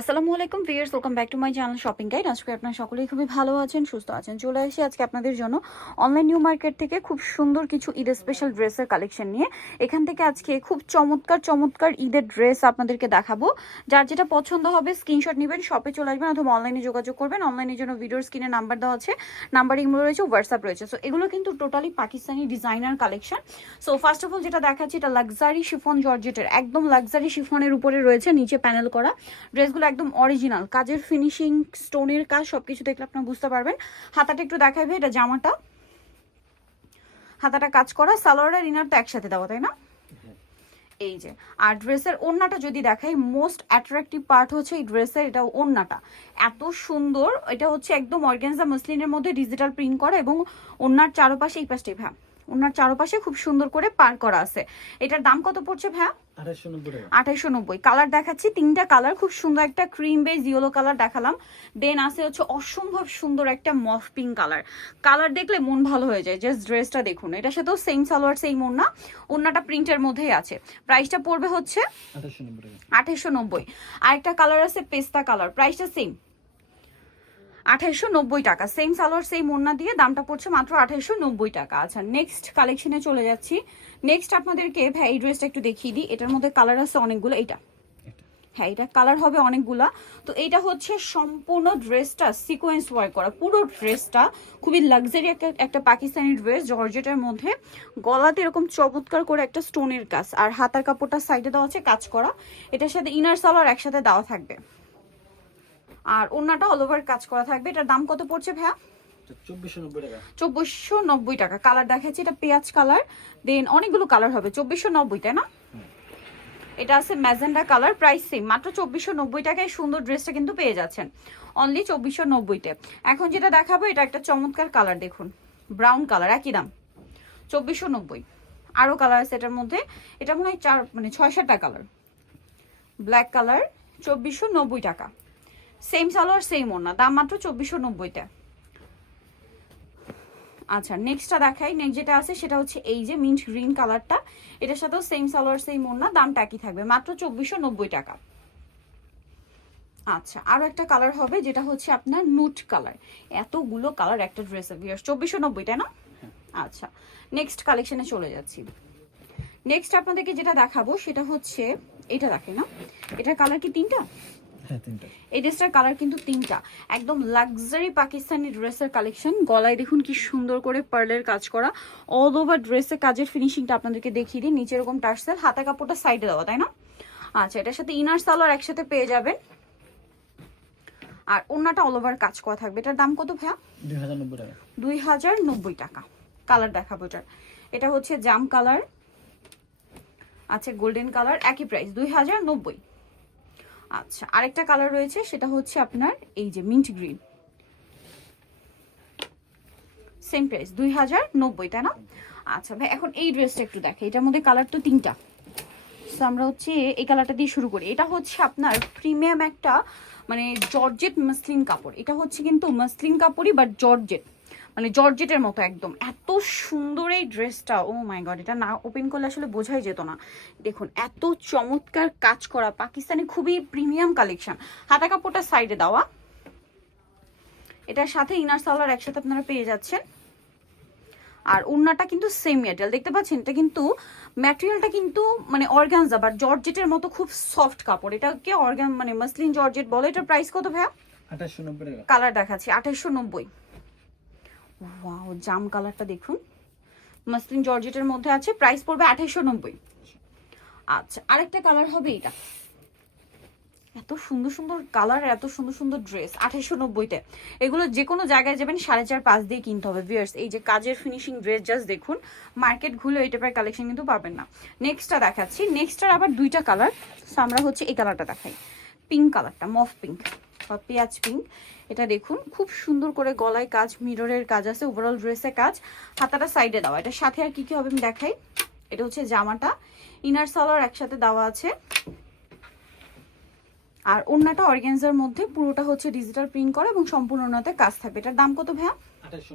আসসালামু আলাইকুম viewers welcome back to my channel shopping guide আজকে আপনারা সকলেই খুবই ভালো আছেন, সুস্থ আছেন। চলে আসি আজকে আপনাদের জন্য অনলাইন নিউ মার্কেট থেকে খুব সুন্দর কিছু ঈদের স্পেশাল ড্রেসের কালেকশন নিয়ে। এখান থেকে আজকে খুব চমৎকার চমৎকার ঈদের ড্রেস আপনাদেরকে দেখাবো। যার যেটা পছন্দ হবে স্ক্রিনশট নেবেন শপে চলে আসবেন অথবা অনলাইনে যোগাযোগ করবেন। অনলাইনের জন্য ভিডিওর স্ক্রিনে নাম্বার দেওয়া আছে। নাম্বার ইমো রয়েছে হোয়াটসঅ্যাপ রয়েছে। সো এগুলো কিন্তু totally Pakistani designer collection so first of all যেটা দেখাচ্ছি, এটা লাক্সারি শিফন জর্জেটের একদম লাক্সারি শিফনের উপরে রয়েছে, নিচে প্যানেল করা। ড্রেসগুলো একদম অরিজিনাল কাজের ফিনিশিং স্টোনের কাজ সবকিছু দেখলে আপনারা বুঝতে পারবেন। হাতাটা একটু দেখাবে এটা জামাটা। হাতাটা কাজ করা, সালোয়ার আর ইনার তো একসাথে দেওয়া, তাই না? এই যে, আর ড্রেসের ওড়নাটা যদি দেখাই মোস্ট অ্যাট্রাকটিভ পার্ট হচ্ছে এই ড্রেসের এটা ওড়নাটা। এত সুন্দর, এটা হচ্ছে একদম অর্গ্যানজা মসলিনের মধ্যে ডিজিটাল প্রিন্ট করা এবং ওড়নার চারপাশে এই পাশটাই ভ্যা ওড়নার চারপাশে খুব সুন্দর করে পার করা আছে। এটার দাম কত পড়ছে নব্বই আঠাইশো নব্বই। কালার দেখাচ্ছি তিনটা কালার খুব সুন্দর একটা ক্রিম বেজ ইয়েলো কালার দেখালাম। দেন আছে হচ্ছে অসম্ভব সুন্দর একটা মফ পিঙ্ক কালার কালার দেখলে মন ভালো হয়ে যায় জাস্ট ড্রেসটা দেখুন। এটার সাথেও সেম সালোয়ার সেম ওড়না। ওড়নাটা প্রিন্টের মধ্যেই আছে। প্রাইসটা পড়বে হচ্ছে আঠাইশো নব্বই আরেকটা কালার আছে পেস্তা কালার প্রাইসটা সেম আঠাইশো নব্বই টাকা। সেম সালোয়ার সেম ওড়না দিয়ে দামটা পড়ছে মাত্র আঠাইশো নব্বই টাকা। আচ্ছা নেক্সট কালেকশনে চলে যাচ্ছি। নেক্সট আপনাদেরকে ভাই এই ড্রেসটা একটু দেখিয়ে দিই। এটার মধ্যে কালার আছে অনেকগুলো। এইটা। হ্যাঁ এটা কালার হবে অনেকগুলা। তো এইটা হচ্ছে সম্পূর্ণ ড্রেসটা সিকোয়েন্স ওয়ার্ক করা। পুরো ড্রেসটা খুবই লাক্সারি একটা একটা পাকিস্তানি ড্রেস জর্জেটের মধ্যে। গলাতে এরকম চমৎকার করে একটা স্টোনের কাজ। আর হাতার কাপড়টা সাইডে দেওয়া আছে কাজ করা। এটার সাথে ইনার সালোয়ার একসাথে দেওয়া থাকবে। আর ওড়নাটা অল ওভার কাজ করা থাকবে। এটার দাম কত পড়ছে ভাইয়া? চব্বিশশো নব্বই টাকা। কালার দেখাচ্ছি এটা পেঁয়াজ কালার দেন অনেকগুলো কালার হবে চব্বিশশো নব্বই তাই না? এটা আছে ম্যাজেন্ডা কালার প্রাইস সেম মাত্র চব্বিশশো নব্বই টাকায় সুন্দর ড্রেসটা কিন্তু পেয়ে যাচ্ছেন। অনলি চব্বিশশো নব্বইতে এখন যেটা দেখাবো এটা একটা চমৎকার কালার দেখুন। ব্রাউন কালার একই দাম। চব্বিশশো নব্বই। আরও কালার আছে এটার মধ্যে। এটা মনে হয় চার মানে ছয় সাতটা কালার ব্ল্যাক কালার চব্বিশশো নব্বই টাকা। সেম সালোয়ার সেম ওনা দাম মাত্র চব্বিশশো নব্বইটা। আচ্ছা নেক্সটটা দেখাই। নেক্সট যেটা আছে সেটা হচ্ছে এই যে মিন্ট গ্রিন কালারটা এটার সাথেও সেম সালোয়ার সেম ওড়না দামটা একই থাকবে। মাত্র চব্বিশশো নব্বই টাকা আচ্ছা আরও একটা কালার হবে যেটা হচ্ছে আপনার নুট কালার এতগুলো কালার একটা ড্রেসে বিয়ার চব্বিশশো নব্বই তাই না আচ্ছা নেক্সট কালেকশনে চলে যাচ্ছি। নেক্সট আপনাদেরকে যেটা দেখাবো সেটা হচ্ছে এটা দেখে না। এটার কালার কি তিনটা? হ্যাঁ তিনটা। এই ড্রেসটার কালার কিন্তু তিনটা। একদম লাক্সারি পাকিস্তানি ড্রেসের কালেকশন গলায় দেখুন কি সুন্দর করে পার্লের কাজ করা। অল ওভার ড্রেসের কাজের ফিনিশিংটা আপনাদেরকে দেখিয়ে দিই। নিচে এরকম টার্সেল হাতা কাপড়টা সাইডে দেওয়া তাই না? আচ্ছা এটার সাথে ইনার সালোয়ার একসাথে পেয়ে যাবেন। আর ওড়নাটা অল ওভার কাজ করা থাকবে। এটার দাম কত ভাইয়া? দুই হাজার নব্বই টাকা। কালার দেখাবো এটার। এটা হচ্ছে জাম কালার আচ্ছা গোল্ডেন কালার একই প্রাইস দুই হাজার নব্বই। আচ্ছা আরেকটা কালার রয়েছে সেটা হচ্ছে আপনার এই যে মিন্ট গ্রিন সেম প্রাইস দুই হাজার নব্বই তাই না? আচ্ছা ভাই এখন এই ড্রেসটা একটু দেখে এটার মধ্যে কালার তো তিনটা। So, আমরা হচ্ছে এই কালারটা দিয়ে শুরু করি। এটা হচ্ছে আপনার প্রিমিয়াম একটা মানে জর্জেট মসলিন কাপড়। এটা হচ্ছে কিন্তু মসলিন কাপড়ই বাট জর্জেট। মানে জর্জেটের মতো একদম। এত সুন্দর এই ড্রেসটা ও মাই গড এটা না ওপেন করলে আসলে বোঝাই যেত না। দেখুন এত চমৎকার কাজ করা পাকিস্তানি খুবই প্রিমিয়াম কালেকশন হাতা কাপড়টা সাইডে দেওয়া। এটার সাথে ইনার সালোয়ার একসাথে আপনারা পেয়ে যাচ্ছেন। আর ওড়নাটা কিন্তু সেম মেটেরিয়াল দেখতে পাচ্ছেন এটা কিন্তু ম্যাটেরিয়ালটা কিন্তু মানে অর্গানজা বা জর্জেটের মতো খুব সফট কাপড়। এটাকে অর্গান মানে মসলিন জর্জেট বলে। এটার প্রাইস কত ভাইয়া? আঠাশশো নব্বই কালার দেখাচ্ছি আঠাইশশো নব্বই। ওয়াও জাম কালারটা দেখুন। মসলিন জর্জেটের মধ্যে আছে প্রাইস পড়বে আঠাইশশো নব্বই। আচ্ছা আরেকটা কালার হবে এটা। এত সুন্দর সুন্দর কালার এত সুন্দর সুন্দর ড্রেস আঠাইশশো নব্বইতে। এগুলো যে কোনো জায়গায় যাবেন, সাড়ে চার, পাঁচ দিয়ে কিনতে হবে। ভিয়ার্স এই যে কাজের ফিনিশিং ড্রেস জাস্ট দেখুন মার্কেট ঘুরে এই টাইপের কালেকশন কিন্তু পাবেন না। নেক্সটটা দেখাচ্ছি। নেক্সটটার আবার দুইটা কালার সো আমরা হচ্ছে এই কালারটা দেখাই। পিঙ্ক কালারটা মফ পিঙ্ক পেঁয়াজ পিঙ্ক। এটা দেখুন খুব সুন্দর করে গলায় কাজ মিররের কাজ আছে ওভারঅল ড্রেসে কাজ। হাতাটা সাইডে দেওয়া। এটার সাথে আর কি কি হবে আমি দেখাই। এটা হচ্ছে জামাটা। ইনার সালোয়ার একসাথে দেওয়া আছে। আর ওড়নাটা অর্গেন্সার মধ্যে পুরোটা হচ্ছে ডিজিটাল প্রিন্ট করা এবং সম্পূর্ণ ওড়নাতে কাজ থাকবে। এটার দাম কত ভাইয়া?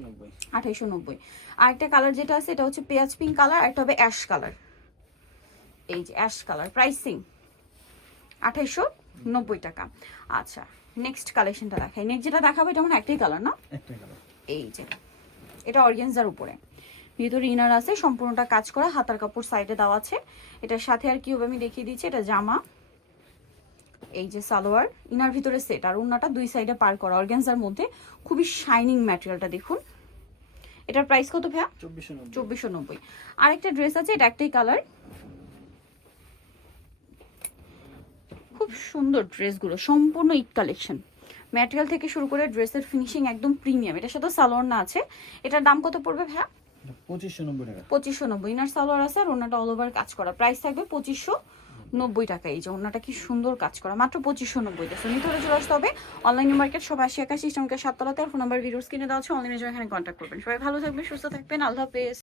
নব্বই। আঠাইশো নব্বই। আরেকটা কালার যেটা আছে এটা হচ্ছে পেঁয়াজ পিঙ্ক কালার একটা হবে অ্যাশ কালার এই যে অ্যাশ কালার প্রাইসিং আঠাইশো নব্বই টাকা। আচ্ছা। নেক্সট কালেকশনটা দেখাই। নেক্সট যেটা দেখাবো এটা মানে একটাই কালার না? কালার এই যে। এটা অর্গেনজার উপরে। ভিতরে ইনার আছে সম্পূর্ণটা কাজ করা হাতার কাপড় সাইডে দেওয়া আছে। এটার সাথে আর কি হবে আমি দেখিয়ে দিচ্ছি এটা জামা। এই যে সালোয়ার ইনার ভিতরে সেট আর ওন্নাটা দুই সাইডে পার করা। অর্গেনজার মধ্যে খুবই শাইনিং ম্যাটেরিয়ালটা দেখুন। এটার প্রাইস কত ভাইয়া? চব্বিশশো নব্বই। আরেকটা ড্রেস আছে এটা একটাই কালার খুব সুন্দর ড্রেসগুলো সম্পূর্ণ ঈদ কালেকশন। ম্যাটেরিয়াল থেকে শুরু করে ড্রেসের ফিনিশিং একদম প্রিমিয়াম এটার সাথে সালোয়ার না আছে। এটার দাম কত পড়বে ভাইয়া? পঁচিশশো নব্বই ইনার সালোয়ার আছে আর ওনাটা অল ওভার কাজ করা। প্রাইস থাকবে পঁচিশশো নব্বই টাকা। এই যে ওনাটা কি সুন্দর কাজ করা। মাত্র পঁচিশশো নব্বই টাকা। নিতে হলে চলে আসতে হবে অনলাইন মার্কেট সব আশি একাশি ইসলামকে সাততলাতে। আর ফোন নাম্বার ভিডিওস কিনে দেওয়া আছে। অনলাইনে এখানে কন্ট্যাক্ট করবেন। সবাই ভালো থাকবেন সুস্থ থাকবেন। আল্লাহ হাফেজ।